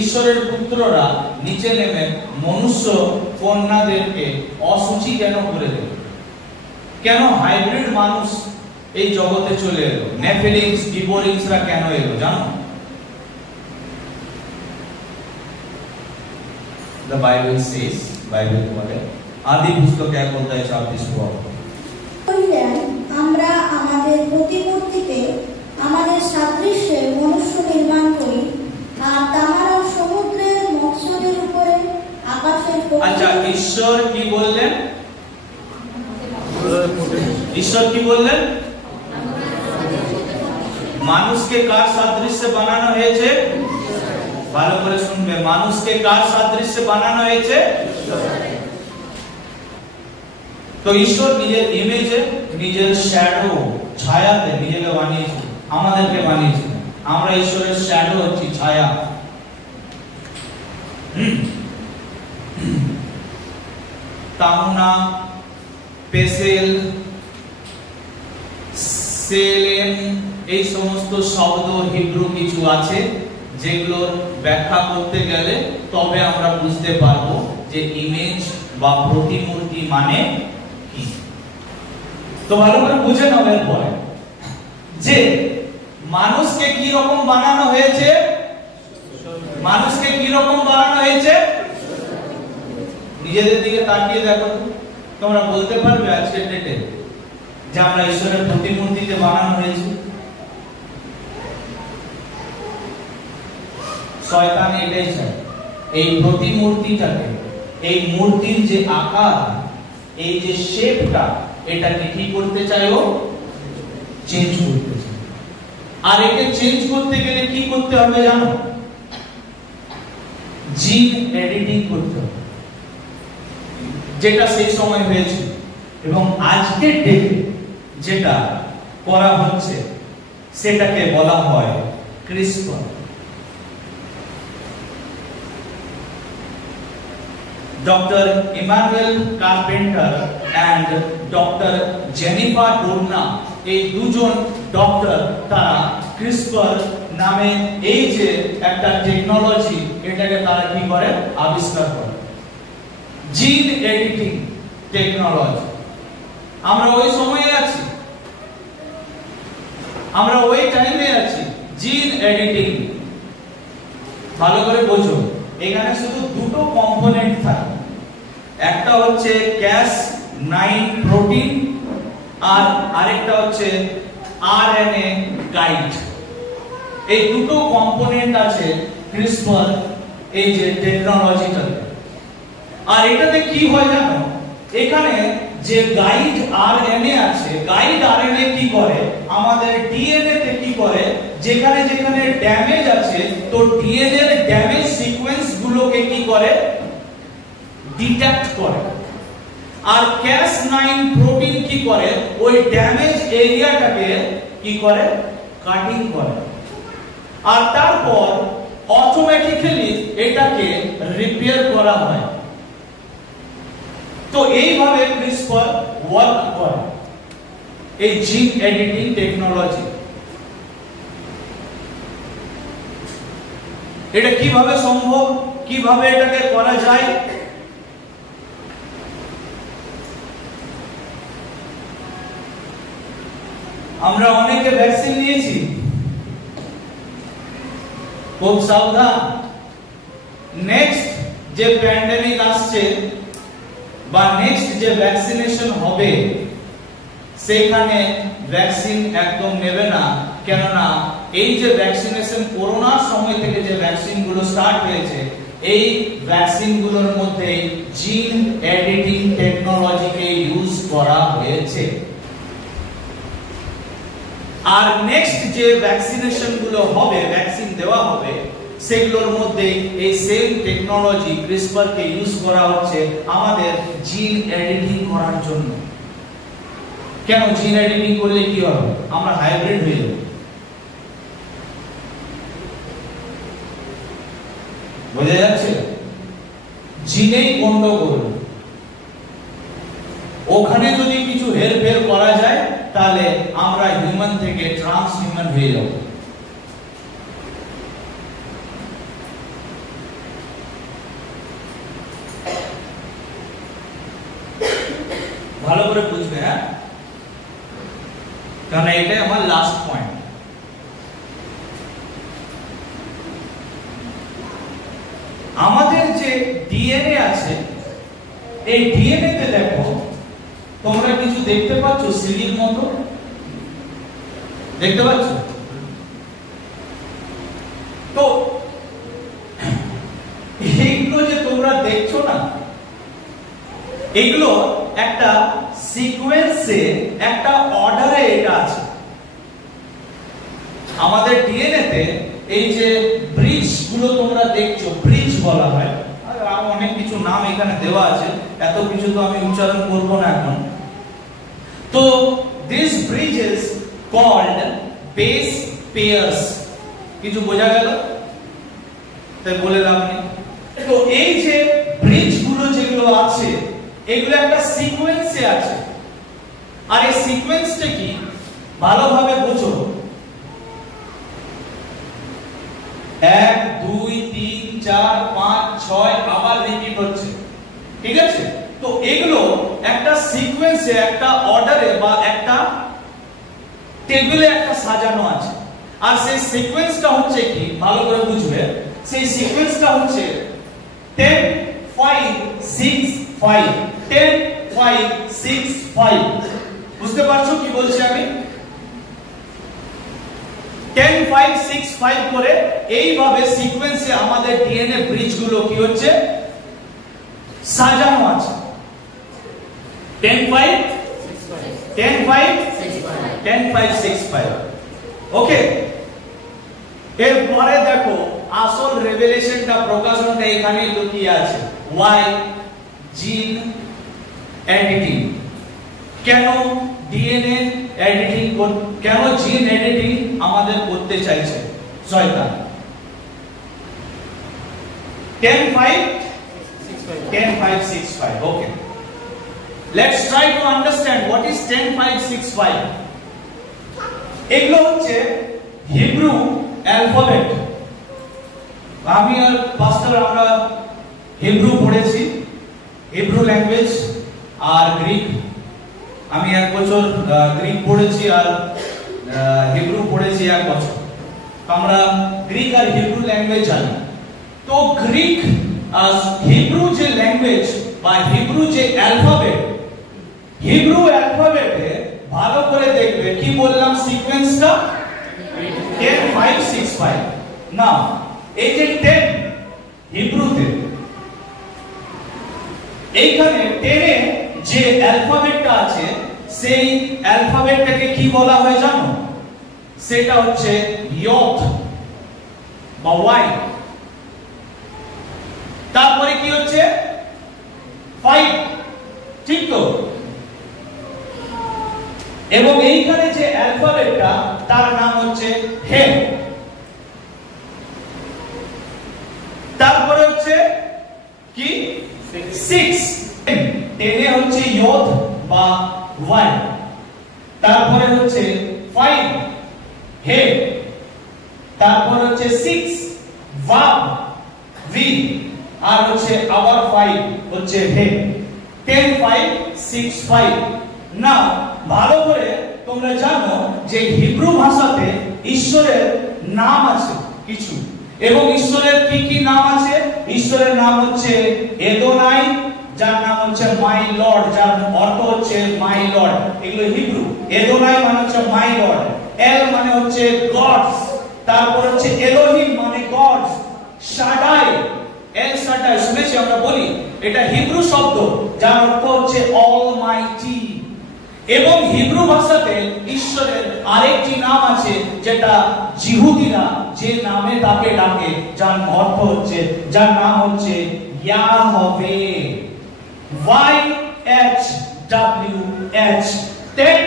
ঈশ্বরের পুত্ররা নিচে নেমে মনুষ্য কন্যাদেরকে অসুচি কেন করে দিল? কেন হাইব্রিড মানুষ এই জগতে চলে এলো? নেফিলিমস, গিবোরিংসরা কেন এলো জানো? The Bible says, Bible বলে, আদি পুস্তক 1:34 আমরা আমাদের প্রতিমূর্তিতে আমাদের সাদৃশ্যে মনুষ্য নির্মাণ করি, আর তাহারা সমুদ্রের মৎস্যদের উপরে আকাশের। আচ্ছা, ঈশ্বর কি বললেন? ঈশ্বর কি বললেন? মানুষকে কার সাদৃশ্যে বানানো হয়েছে? ভালো করে শুনবে, মানুষকে কার সাদৃশ্যে বানানো হয়েছে? তো ঈশ্বর নিজের ইমেজে, নিজের শ্যাডো, ছায়াতে নিজেকে বানিয়েছে, আমাদেরকে বানিয়েছে। আমরা ঈশ্বরের শ্যাডো হচ্ছি, ছায়া। তামুনা, পেসেল, সেলেম, এই সমস্ত শব্দ হিব্রু কিছু আছে যেগুলোর ব্যাখ্যা করতে গেলে তবে আমরা বুঝতে পারবো যে ইমেজ বা প্রতিমূর্তি মানে কি। তো ভালো করে বুঝে নাও এরপরে যে মানুষকে কি রকম বানানো হয়েছে। মানুষকে কি রকম বানানো হয়েছে? নিজেদের দিকে তাকিয়ে দেখো, তোমরা বলতে পারবে আজকের ডেটে যে আমরা ঈশ্বরের প্রতিমূর্তিতে বানানো হয়েছে? শয়তান এটাই চায়, এই প্রতিমূর্তিটাকে, এই মূর্তির যে আকার, এই যে শেপটা, এটাকে কি করতে চায়? ও চেঞ্জ করতে চায়। আর একে চেঞ্জ করতে গেলে কি করতে হবে জানো? জিন এডিটিং করতে হবে, যেটা সেই সময় হয়েছে এবং আজকের ডেটে যেটা করা হচ্ছে সেটাকে বলা হয় CRISPR. Doctor Emmanuel Carpenter and doctor Jennifer Doudna, এই দুজন ডক্টর, তারা ক্রিসপার নামে এই যে একটা টেকনোলজি, এটাকে তারা কি করে? আবিষ্কার করে। জিন এডিটিং টেকনোলজি। আমরা ওই সময়ে আছি, আমরা ওই টাইমে আছি। জিন এডিটিং, ভালো করে বোঝো, এখানে শুধু দুটো কম্পোনেন্ট থাকে, একটা হচ্ছে Cas9 প্রোটিন আর আরেকটা হচ্ছে আরএনএ গাইড। এই দুটো কম্পোনেন্ট আছে ক্রিসপার এই যে টেকনোলজিটাতে। আর এটাতে কি হয় জানো? এখানে যে গাইড আরএনএ আছে, গাইড আরএনএ কি করে? আমাদের ডিএনএ তে কি করে? যেখানে যেখানে ড্যামেজ আছে, তো ডিএনএ এর ড্যামেজ সিকোয়েন্স গুলোকে কি করে? ডিটেক্ট করে। আর Cas9 প্রোটিন কি করে? ওই ড্যামেজ এরিয়াটাকে কি করে? কাটিং করে। আর তারপর অটোমেটিক্যালি এটাকে রিপেয়ার করা হয়। তো এইভাবে ক্রিসপার ওয়ার্ক করে, এই জিন এডিটিং টেকনোলজি। এটা কিভাবে সম্ভব, কিভাবে এটাকে করা যায়? আমরা অনেকে ভ্যাকসিন নিয়েছি, খুব সাবধান। নেক্সট যে প্যান্ডেমিক আসছে বা নেক্সট যে ভ্যাকসিনেশন হবে, সেখানে ভ্যাকসিন একদম নেবে না। কেননা এই যে ভ্যাকসিনেশন, করোনার সময় থেকে যে ভ্যাকসিন গুলো স্টার্ট হয়েছে, এই ভ্যাকসিন গুলোর মধ্যে জিন এডিটিং টেকনোলজিকে ইউজ করা হয়েছে। আর নেক্সট যে ভ্যাকসিনেশন গুলো হবে, ভ্যাকসিন দেওয়া হবে, সেগুলোর মধ্যে এই সেম টেকনোলজি ক্রিসপার কে ইউজ করা হচ্ছে আমাদের জিন এডিটিং করার জন্য। কেন? জিন এডিটিং করলে কি হবে? আমরা হাইব্রিড হয়ে যাব। বোঝা যাচ্ছে? জিনেই গন্ডগোল। ওখানে যদি কিছু হেরফের করা যায়, তাহলে আমরা হিউম্যান থেকে ট্রান্স হিউম্যান হয়ে যাব। ভালো করে বুঝবে, হ্যাঁ, কারণ এটাই আমার লাস্ট পয়েন্ট। আমাদের যে ডিএনএ আছে, এই ডিএনএ তে দেখো তোমরা কিছু দেখতে পাচ্ছ সিলির মতো, দেখতে পাচ্ছ? তো এইগুলো যে তোমরা দেখছো না, এগুলো একটা সিকোয়েন্সে, একটা অর্ডারে এটা আছে। আমাদের ডিএনএ তে এই যে ব্রিজ গুলো তোমরা দেখছো, ব্রিজ বলা হয়, আর আরো অনেক কিছু নাম এখানে দেওয়া আছে, এত কিছু তো আমি উচ্চারণ করব না এখন। তো this bridges called base pairs. কিছু বোঝা গেল? তাই বলে লাভ নেই। তো এই যে ব্রিজ গুলো যেগুলো আছে, এগুলো একটা সিকোয়েন্সে আছে। আর এই সিকোয়েন্সটা কি ভালোভাবে বুঝো। 1 2 3 4 5 6 আবার রিপিট হচ্ছে, ঠিক আছে? তো এগুলো একটা সিকোয়েন্সে, একটা অর্ডারে বা একটা টেবিলে একটা সাজানো আছে। আর সেই সিকোয়েন্সটা হচ্ছে কি ভালো করে বুঝবে, সেই সিকোয়েন্সটা হচ্ছে 10 5 6 5 10 5 6 5। বুঝতে পারছো কি বলছি আমি? 10 5 6 5 করে এইভাবে সিকোয়েন্সে আমাদের ডিএনএ ব্রিজ গুলো কি হচ্ছে সাজানো আছে। 10 5 10 5 10 5 6 5। ওকে, এরপরে দেখো আসল রেভেলেশনটা, প্রকাশনটা এখানে লুকিয়ে আছে। ওয়াই জিন এডিটিং। কেন ডিএনএ এডিটিং, কেন জিন এডিটিং আমাদের করতে চাইছে শয়তান? 10 5 10 5 6 5। ওকে, let's try to understand what is 10 5 6 5. এগুলো হচ্ছে হিব্রু অ্যালফাবেট। আমি আর পাস্টার আমরা হিব্রু পড়েছি, হিব্রু ল্যাঙ্গুয়েজ আর গ্রিক। আমি 1 বছর গ্রিক পড়েছি আর হিব্রু পড়েছি 1 বছর। আমরা গ্রিক আর হিব্রু ল্যাঙ্গুয়েজ জানি। তো গ্রিক আর হিব্রু যে ল্যাঙ্গুয়েজ বা হিব্রু যে অ্যালফাবেট, হিব্রু অ্যালফাবেটে ভালো করে দেখবে কি বললাম সিকোয়েন্সটা 10 5 6 5। না, এই যে 10 হিব্রুতে, এইখানে 10 এ যে অ্যালফাবেটটা আছে, সেই অ্যালফাবেটটাকে কি বলা হয় জানো? সেটা হচ্ছে ইয়দ বা ওয়াই। তারপরে কি হচ্ছে 5, ঠিক তো? এবং এইখানে যে অ্যালফাবেটটা তার নাম হচ্ছে হে। তারপরে হচ্ছে কি 6। 10 এ হচ্ছে ইয়দ বা ওয়াই। তারপরে হচ্ছে 5 হে। তারপরে হচ্ছে 6 ভাব ভি। আর হচ্ছে আবার 5 হচ্ছে হে। 10 5 6 5। না, ভালো করে তোমরা জানো যে হিব্রু ভাষাতে ঈশ্বরের নাম আছে কিছু, এবং ঈশ্বরের কি কি নাম আছে? ঈশ্বরের নাম হচ্ছে এদোনাই, যার নাম হচ্ছে মাই লর্ড, যার অর্থ হচ্ছে মাই লর্ড। এগুলো হিব্রু। এদোনাই মানে হচ্ছে মাই লর্ড, এল মানে হচ্ছে গডস, তারপর হচ্ছে এলোহিম মানে গডস, শাডাই, এল শাডাই শুনেছি আমরা বলি, এটা হিব্রু শব্দ যার অর্থ হচ্ছে অলমাইটি। এবং হিব্রু ভাষাতে ঈশ্বরের আরেকটি নাম আছে যেটা জিহুদিরা যে নামে তাকে ডাকে, যার অর্থ হচ্ছে, যার নাম হচ্ছে ইয়াহওয়ে, YHWH। 10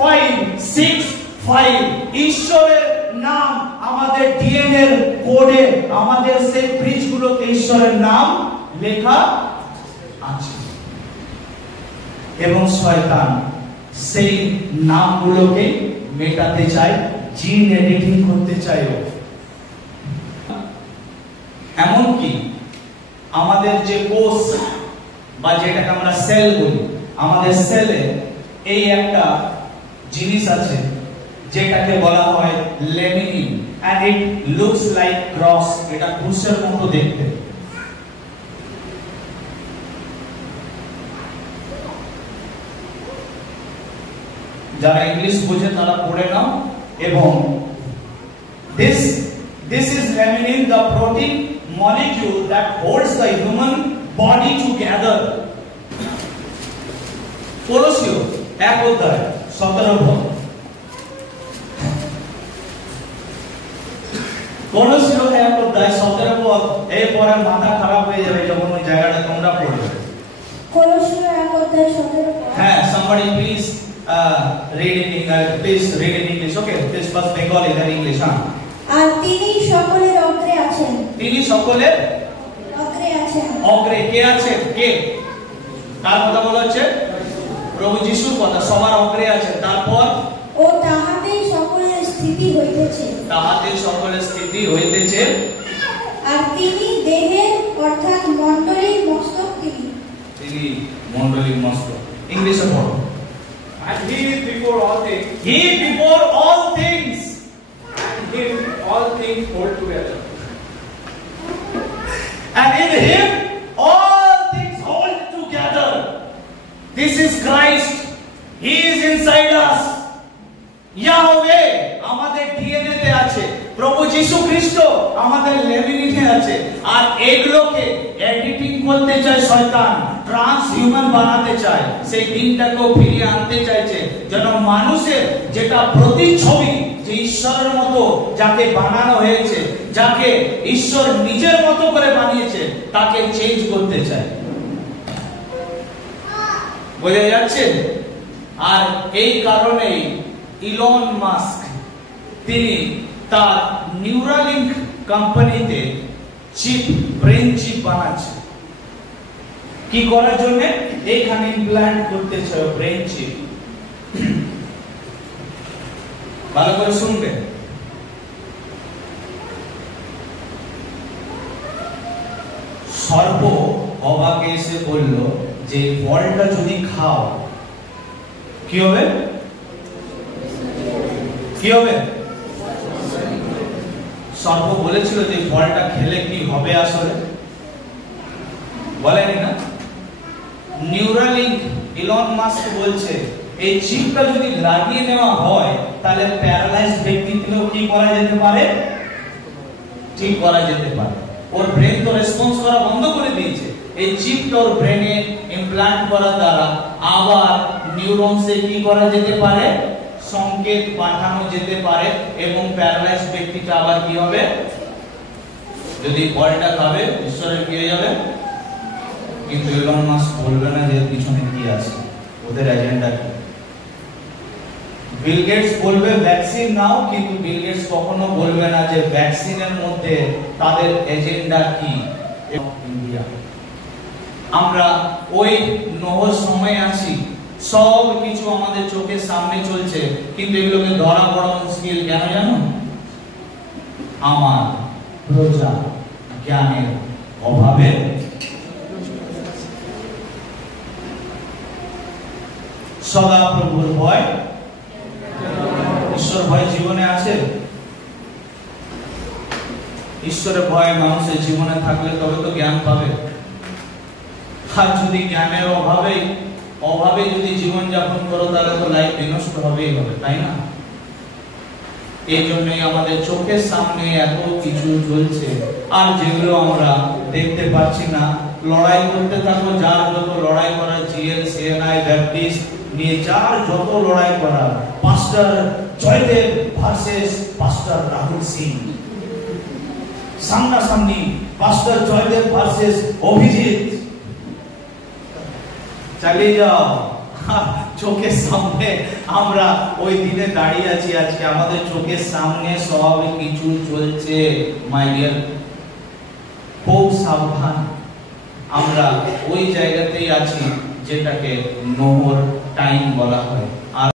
5 6 5 ঈশ্বরের নাম আমাদের ডিএনএ এর কোডে, আমাদের সেই ব্রিজগুলোতে ঈশ্বরের নাম লেখা আছে। এবং শয়তান সেই নামগুলোকে মেটাতে চায়, জিন এডিটিং করতে চায়। এমনকি আমাদের যে কোষ বা যেটাকে আমরা সেল বলি, আমাদের সেলে এই একটা জিনিস আছে যেটাকে বলা হয় লেমিনিন, and it looks like cross, এটা ক্রুশের মতো দেখতে। যারা ইংলিশ বোঝে তারা পড়ে নাও। এবং this is laminin, the protein molecule that holds the human body together। কোলোসীয় 1 অধ্যায় 17 পদ। কোলোসীয় 1 অধ্যায় 17 পদ। এই পড়ে মাথা খারাপ হয়ে যাবে যখন ওই জায়গাটা তোমরা পড়বে। কোলোসীয় 1 অধ্যায় 17 পদ। হ্যাঁ, somebody please read in English, okay? Please first Bengali then English, huh? আর তিনি সকলের অগ্রে আছেন। তিনি সকলের অগ্রে আছেন। অগ্রে কে আছে? কে? কার কথা বলা হচ্ছে? প্রভু যিশুর কথা। সবার অগ্রে আছে। তারপর ও তাহাতেই সকলের স্থিতি হইতেছে। তাহাতে সকলের স্থিতি হইতেছে। আর তিনি দেহের অর্থাৎ মণ্ডলীর মস্তক তিনি। তিনি মণ্ডলীর মস্তক। ইংলিশে পড়ো। And he is before all things, He before all things, and him all things hold together. and in him all things hold together. This is Christ. He is inside us. Yahweh আমাদের DNA তে আছে। প্রভু যিশু খ্রিস্ট আমাদের লেমিনিনে আছে। আর এগুলোকে editing করতে চায় শয়তান, ট্রান্স হিউম্যান বানাতে চায়। সেই দিনটাকেও ফিরিয়ে আনতে চাইছে যেন মানুষের যেটা প্রতিচ্ছবি, যে ঈশ্বরের মতো যাকে বানানো হয়েছে, যাকে ঈশ্বর নিজের মতো করে বানিয়েছে, তাকে চেঞ্জ করতে চায়। বোঝা যাচ্ছে? আর এই কারণেই ইলন মাস্ক তিনি তার নিউরালিঙ্ক কোম্পানিতে ব্রেন চিপ বানাচ্ছে। কি করার জন্য? এখানে ইমপ্ল্যান্ট করতে চায় ব্রেন চিপ। ভালো করে শুনবেন। সর্প অবাকে এসে বলল যে ফলটা যদি খাও কি হবে? কি হবে? সর্প বলেছিল যে ফলটা খেলে কি হবে আসলে? বলেনি না? নিউরালিঙ্ক ইলন মাস্ক বলছে এই চিপটা যদি লাগিয়ে নেওয়া হয় তাহলে প্যারালাইজড ব্যক্তিকেও কি করা যেতে পারে? ঠিক করা যেতে পারে। ওর ব্রেন তো রেসপন্স করা বন্ধ করে দিয়েছে। এই চিপটা ওর ব্রেনে ইমপ্ল্যান্ট করার দ্বারা আবার নিউরনসে কি করা যেতে পারে? সংকেত পাঠানো যেতে পারে এবং প্যারালাইজড ব্যক্তিটা আবার কি হবে? যদি ফলটা খাবে ঈশ্বরের কি হয়ে যাবে? কিন্তু ইলন মাস্ক বলবে না যে পিছনে কি আছে, ওদের এজেন্ডা কি। বিল গেটস বলবে ভ্যাকসিন নাও, কিন্তু বিল গেটস কখনো বলবে না যে ভ্যাকসিনের মধ্যে তাদের এজেন্ডা কি। ইন্ডিয়া আমরা ওই নোহর সময় আছি, সব কিছু আমাদের চোখের সামনে চলছে, কিন্তু এগুলোকে ধরা বড় মুশকিল। কেন জানো? আমার প্রজা জ্ঞানের অভাবে। সদা প্রভুর ভয়, ঈশ্বর ভয় জীবনে আছে। ঈশ্বরের ভয় মানুষের জীবনে থাকলে তবে তো জ্ঞান পাবে। আর যদি জ্ঞানের অভাবে যদি জীবন যাপন করো তাহলে তো লাইফ বিনষ্ট হবেই হবে, তাই না? এই জন্যই আমাদের চোখের সামনে এত কিছু চলছে, আর যেগুলো আমরা দেখতে পাচ্ছি না। লড়াই করতে থাকো, যার যত লড়াই করা, জিএল, সিএনআই, ব্যাপটিস্ট নিয়ে যার যত লড়াই করা, পাস্টার জয়দেব ভার্সেস পাস্টার রাহুল সিং, সামনাসামনি পাস্টার জয়দেব ভার্সেস অভিজিৎ, চালিয়ে যাও। চোখের সামনে আমরা ওই দিনে দাঁড়িয়ে আছি। আজকে আমাদের চোখের সামনে সব কিছু চলছে। মাই ডিয়ার, খুব সাবধান। আমরা ওই জায়গাতেই আছি যেটাকে নোহর টাইম বলা হয়।